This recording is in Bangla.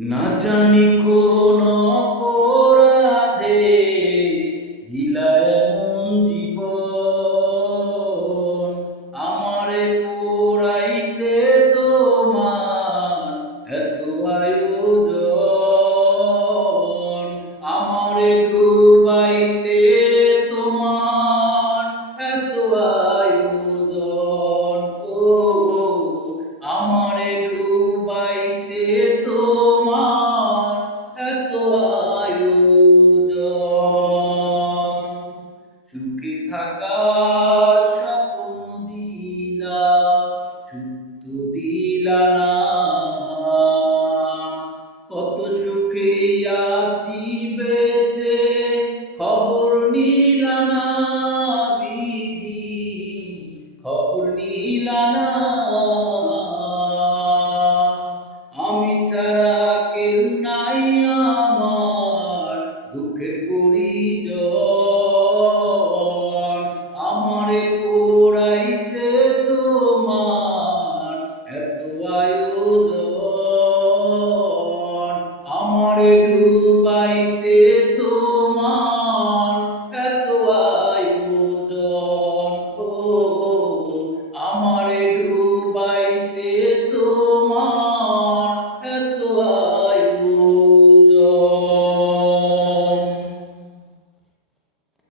না জানি কোন অপরাধে দিলা এমন জীবন, আমারে পোড়াইতে তোমার এত আয়োজন, আমারে ডুবাইতে তোমার এত আয়োজন। ও আমারে ডুবাইতে তোমার এত আয়োজন। সুখে থাকার স্বপ্ন দিলা, সুখ তো দিলা না। কত সুখে আছি বেঁচে, খবর নিলা না বিধি, খবর নিলা না। আমি ছাড়া কেউ নাই আমার দুঃখের পরিজন, আমারে পোড়াইতে তোমার এত আয়োজন, আমারে ডুবাইতে